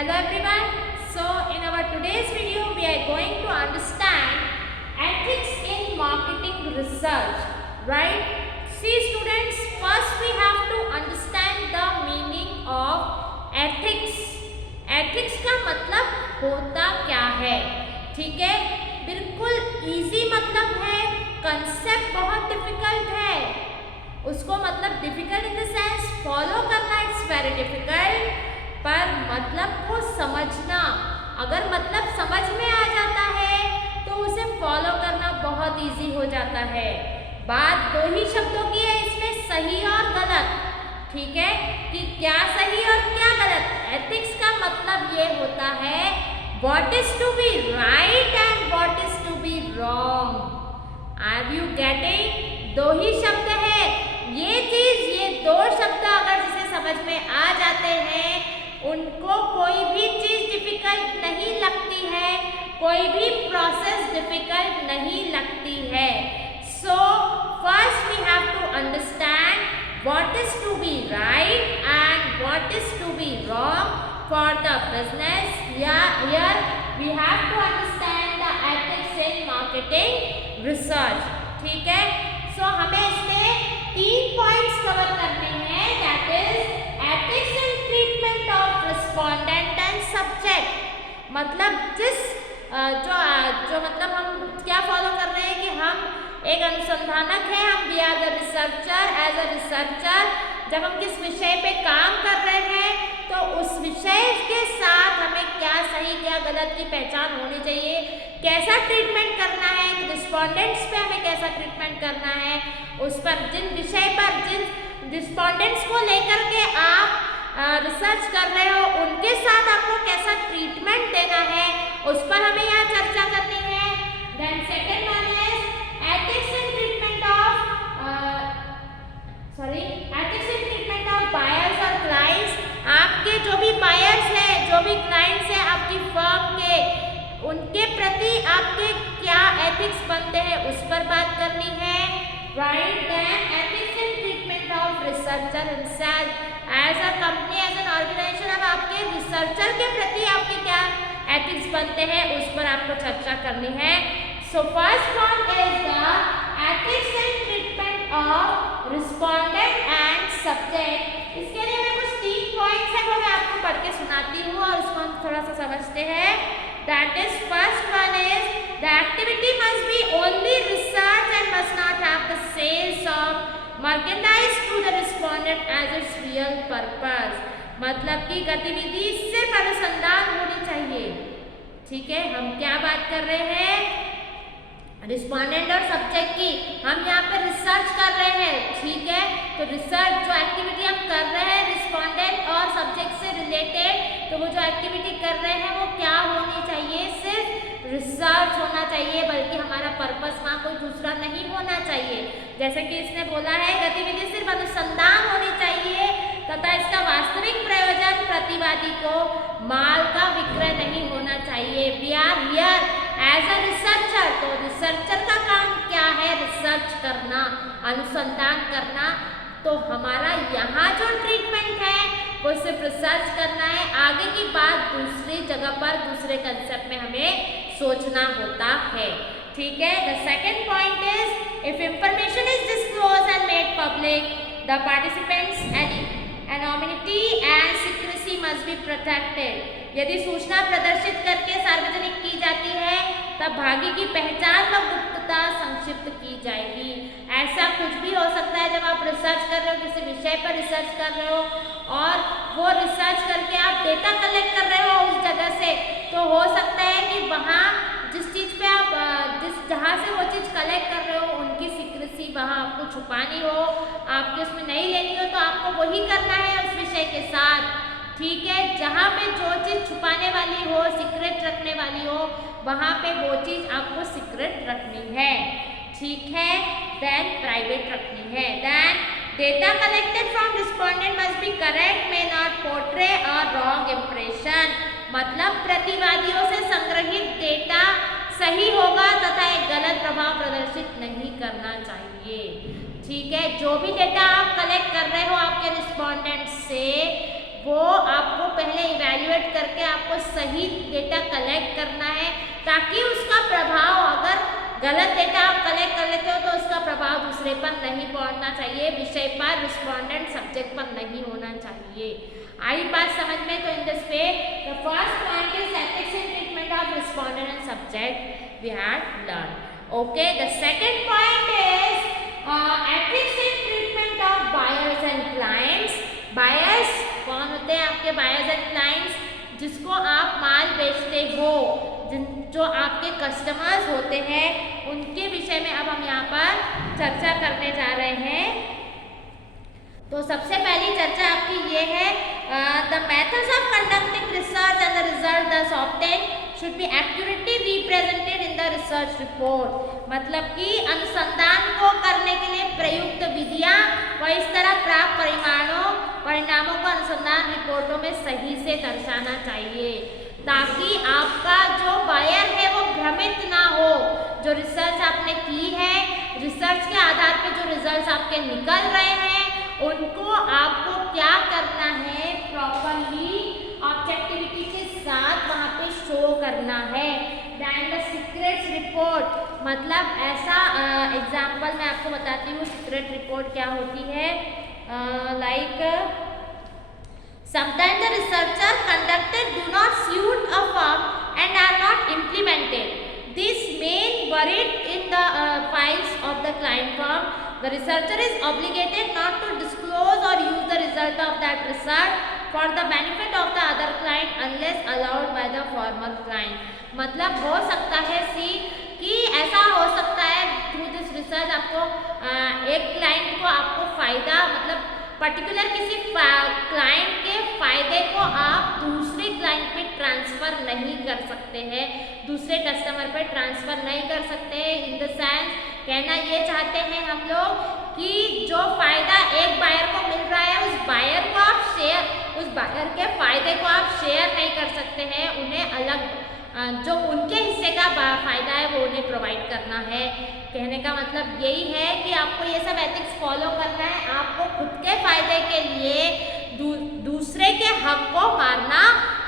Hello everyone. So in our today's video we are going to understand ethics in marketing research, right? See students, first we have to understand the meaning of ethics. Ethics का मतलब होता क्या है? ठीक है, बिल्कुल easy मतलब है, कंसेप्ट बहुत डिफिकल्ट है, उसको मतलब difficult in the sense follow करना इट्स वेरी डिफिकल्ट, पर मतलब को समझना, अगर मतलब समझ में आ जाता है तो उसे फॉलो करना बहुत इजी हो जाता है। बात दो ही शब्दों की है इसमें, सही और गलत, ठीक है, कि क्या सही और क्या गलत। एथिक्स का मतलब ये होता है what is to be right and what is to be wrong. Are you getting? दो ही शब्द है, ये चीज, ये दो शब्द अगर जिसे समझ में आ जाते हैं उनको कोई भी चीज डिफिकल्ट नहीं लगती है, कोई भी प्रोसेस डिफिकल्ट नहीं लगती है। So first we have to understand what is to be right and what is to be wrong for the business. Here we have to understand the ethics in marketing research, ठीक है। सो हमें इसमें 3 points cover करने हैं, that is ethics in treatment of respondent and subject. मतलब जो मतलब हम क्या फॉलो कर रहे हैं कि हम एक अनुसंधानक हैं, हम we are the researcher. As a researcher जब हम किस विषय पे काम कर रहे हैं तो उस विषय के साथ हमें क्या सही क्या गलत की पहचान होनी चाहिए, कैसा ट्रीटमेंट करना है, रिस्पोंडेंट्स पे हमें कैसा ट्रीटमेंट करना है, उस पर जिन विषय पर जिन रिस्पोंडेंट्स को लेकर के आप रिसर्च कर रहे हो उनके साथ आपको कैसा ट्रीटमेंट देना है, उस पर हमें यहाँ चर्चा करनी है। Then second one is ethics in treatment of buyers और क्लाइंट्स। आपके जो भी बायर्स हैं, जो भी क्लाइंट्स हैं आपकी फर्म के, उनके प्रति आपके क्या एथिक्स बनते हैं उस पर बात करनी है, right. Then ethics in treatment of researcher himself, as a company, as an organization, अब आपके रिसर्चर के प्रति आपके क्या एथिक्स बनते हैं उस पर आपको चर्चा करनी है। So first one is the ethics in treatment of respondent and subject. इसके लिए मैं कुछ 3 पॉइंट्स हैं वो मैं आपको पढ़ के सुनाती हूँ और उसको हम थोड़ा सा समझते हैं। That is first one is the activity must be only research and must not have the sales of merchandise to the respondent as its real purpose. मतलब कि गतिविधि सिर्फ अनुसंधान होनी चाहिए, ठीक है। हम क्या बात कर रहे हैं, रिस्पोंडेंट और सब्जेक्ट की, हम यहाँ पे रिसर्च कर रहे हैं, ठीक है। तो रिसर्च जो एक्टिविटी हम कर रहे हैं रिस्पोंडेंट और सब्जेक्ट से रिलेटेड, तो वो जो एक्टिविटी कर रहे हैं वो क्या होनी चाहिए, सिर्फ रिसर्च होना चाहिए, बल्कि हमारा पर्पस वहाँ कोई दूसरा नहीं होना चाहिए। जैसे कि इसने बोला है गतिविधि सिर्फ अनुसंधान होनी चाहिए तथा इसका वास्तविक प्रयोजन प्रतिवादी को माल का विक्रय नहीं होना चाहिए। We are here as a researcher, तो रिसर्चर का काम क्या है, रिसर्च करना, अनुसंधान करना। तो हमारा यहाँ जो ट्रीटमेंट है वो सिर्फ रिसर्च करना है, आगे की बात दूसरी जगह पर दूसरे कंसेप्ट में हमें सोचना होता है, ठीक है। The second point is if information is disclose and made public the participants anonymity and secrecy must be protected. यदि सूचना प्रदर्शित करके सार्वजनिक की जाती है तब भागी की पहचान व गुप्तता संक्षिप्त की जाएगी। ऐसा कुछ भी हो सकता है जब आप रिसर्च कर रहे हो, किसी विषय पर रिसर्च कर रहे हो और वो रिसर्च करके आप डेटा कलेक्ट कर रहे हो उस जगह से, तो हो सकता है कि वहाँ जिस चीज़ पे आप जहाँ से वो चीज़ कलेक्ट कर रहे हो उनकी सीक्रेसी वहाँ आपको छुपानी हो, आपके उसमें नहीं लेनी हो, तो आपको वही करना है उस विषय के साथ, ठीक है। जहाँ पे जो चीज़ छुपाने वाली हो, सीक्रेट रखने वाली हो, वहाँ पे वो चीज़ आपको सीक्रेट रखनी है, ठीक है। देन प्राइवेट रखनी है। Then data collected from respondent must be correct, may not portray और रॉन्ग इम्प्रेशन। मतलब प्रतिवादियों से संग्रहित डेटा सही होगा तथा एक गलत प्रभाव प्रदर्शित नहीं करना चाहिए, ठीक है। जो भी डेटा आप कलेक्ट कर रहे हो आपके रिस्पोंडेंट से, वो आपको पहले इवैल्यूएट करके आपको सही डेटा कलेक्ट करना है, ताकि उसका प्रभाव, अगर गलत डेटा आप कलेक्ट कर लेते हो तो उसका प्रभाव दूसरे पर नहीं पड़ना चाहिए, विषय पर, रिस्पोंडेंट सब्जेक्ट पर नहीं होना चाहिए। आई बात समझ में? तो in this way the first point is ethics in treatment of respondent and subject we have learn. Okay, the second point is ethics in treatment of buyers and clients. Buyers कौन होते हैं? आपके बायर्स एंड क्लाइंट्स, जिसको आप माल बेचते हो, जो आपके कस्टमर्स होते हैं, उनके विषय में अब हम यहाँ पर चर्चा करने जा रहे हैं। तो सबसे पहली चर्चा आपकी ये है, the methods of conducting research and the result thus obtained should be accurately represented in the research report. मतलब कि अनुसंधान को करने के लिए प्रयुक्त विधियां व इस तरह प्राप्त परिणामों को अनुसंधान रिपोर्टों में सही से दर्शाना चाहिए, ताकि आपका जो बायर है वो भ्रमित ना हो। जो रिसर्च आपने की है, रिसर्च के आधार पर जो रिजल्ट्स आपके निकल रहे हैं, उनको आपको क्या करना है, प्रॉपरली ऑब्जेक्टिविटी के साथ वहाँ पे शो करना है। दैन द सीक्रेट्स रिपोर्ट, मतलब ऐसा एग्जाम्पल मैं आपको बताती हूँ सीक्रेट रिपोर्ट क्या होती है। Like sometimes the researcher conducted do not suit a firm and are not implemented. This may buried in the files of the client firm. The researcher is obligated not to disclose or use the result of that research for the benefit of the other client unless allowed by the former client. मतलब हो सकता है कि ऐसा हो सकता है through this research आपको एक क्लाइंट को आपको फायदा, मतलब पर्टिकुलर किसी क्लाइंट के फायदे को आप दूसरे क्लाइंट पे ट्रांसफ़र नहीं कर सकते हैं, दूसरे कस्टमर पे ट्रांसफ़र नहीं कर सकते हैं। इन द सेंस कहना ये चाहते हैं हम लोग कि जो फ़ायदा एक बायर को मिल रहा है, उस बायर को आप उस बायर के फ़ायदे को आप शेयर नहीं कर सकते हैं, उन्हें अलग जो उनके हिस्से का फ़ायदा है वो उन्हें प्रोवाइड करना है। कहने का मतलब यही है कि आपको ये सब एथिक्स फॉलो करना है, आपको खुद के फायदे के लिए दूसरे के हक को मारना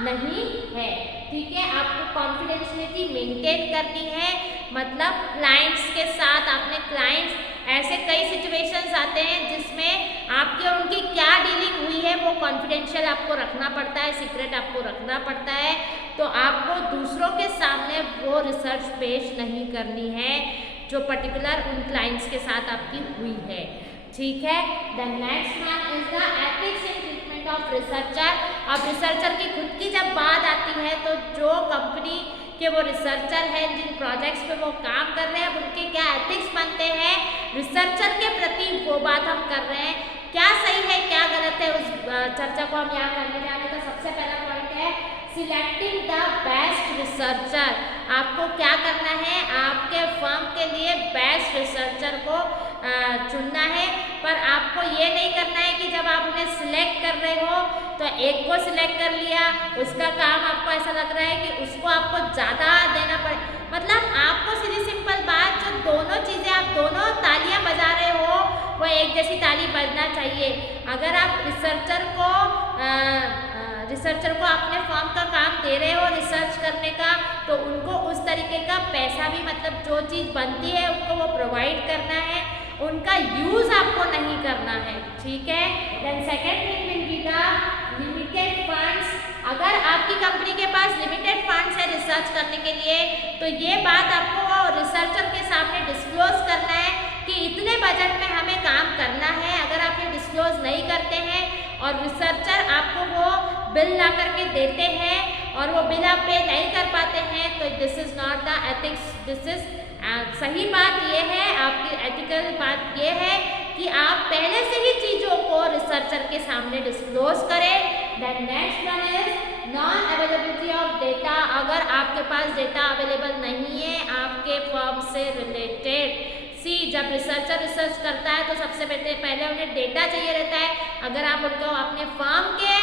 नहीं है, ठीक है। आपको कॉन्फिडेंशियलिटी मेंटेन करनी है, मतलब क्लाइंट्स के साथ आपने क्लाइंट्स ऐसे कई सिचुएशंस आते हैं जिसमें आपकी और उनकी क्या डीलिंग हुई है वो कॉन्फिडेंशियल आपको रखना पड़ता है, सीक्रेट आपको रखना पड़ता है। तो आपको दूसरों के सामने वो रिसर्च पेश नहीं करनी है जो पर्टिकुलर उन क्लाइंट्स के साथ आपकी हुई है, ठीक है। The next one is the ethics in treatment of researcher. अब रिसर्चर की खुद की जब बात आती है तो जो कंपनी के वो रिसर्चर हैं, जिन प्रोजेक्ट्स पे वो काम कर रहे हैं, उनके क्या एथिक्स बनते हैं रिसर्चर के प्रति, वो बात हम कर रहे हैं। क्या सही है क्या गलत है, उस चर्चा को हम यहाँ करने जा रहे हैं। तो सबसे पहला पॉइंट है सिलेक्टिंग द बेस्ट रिसर्चर। आपको क्या करना है, आपके फर्म के लिए बेस्ट रिसर्चर को चुनना है, पर आपको ये नहीं करना है कि जब आप उन्हें सिलेक्ट कर रहे हो तो एक को सिलेक्ट कर लिया, उसका काम आपको ऐसा लग रहा है कि उसको आपको ज़्यादा देना पड़े। मतलब आपको सीधी सिंपल बात, जो दोनों चीज़ें आप दोनों तालियां बजा रहे हो वो एक जैसी ताली बजना चाहिए। अगर आप रिसर्चर को अपने फर्म का काम दे रहे हो रिसर्च करने का, तो उनको उस तरीके का पैसा भी, मतलब जो चीज़ बनती है उनको वो प्रोवाइड करना है, उनका यूज़ आपको नहीं करना है, ठीक है। Then second thing will be the limited funds. अगर आपकी कंपनी के पास लिमिटेड फंड्स है रिसर्च करने के लिए, तो ये बात आपको रिसर्चर के सामने डिस्क्लोज करना है कि इतने बजट में हमें काम करना है। अगर आप ये डिस्क्लोज नहीं करते हैं और रिसर्चर आपको वो बिल ला करके देते हैं और वो बिल आप पे नहीं कर पाते हैं, तो this is not the ethics. This is सही बात ये है, आपकी एथिकल बात ये है कि आप पहले से ही चीज़ों को रिसर्चर के सामने डिस्क्लोज करें। Then next one is non availability of data. अगर आपके पास डेटा अवेलेबल नहीं है आपके फर्म से रिलेटेड, जब रिसर्चर रिसर्च करता है तो सबसे पहले उन्हें डेटा चाहिए रहता है। अगर आप उनको अपने फर्म के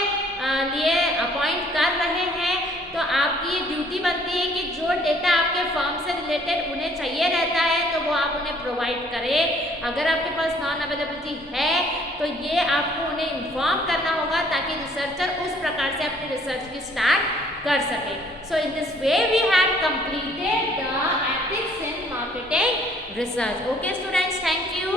लिए अपॉइंट कर रहे हैं तो आपकी ये ड्यूटी बनती है कि जो डेटा आपके फर्म से रिलेटेड उन्हें चाहिए रहता है तो वो आप उन्हें प्रोवाइड करें। अगर आपके पास नॉन अवेलेबिलिटी है तो ये आपको उन्हें इन्फॉर्म करना होगा ताकि रिसर्चर उस प्रकार से अपनी स्टार्ट कर सके। So in this way we have completed the ethics in marketing research. Okay students, thank you.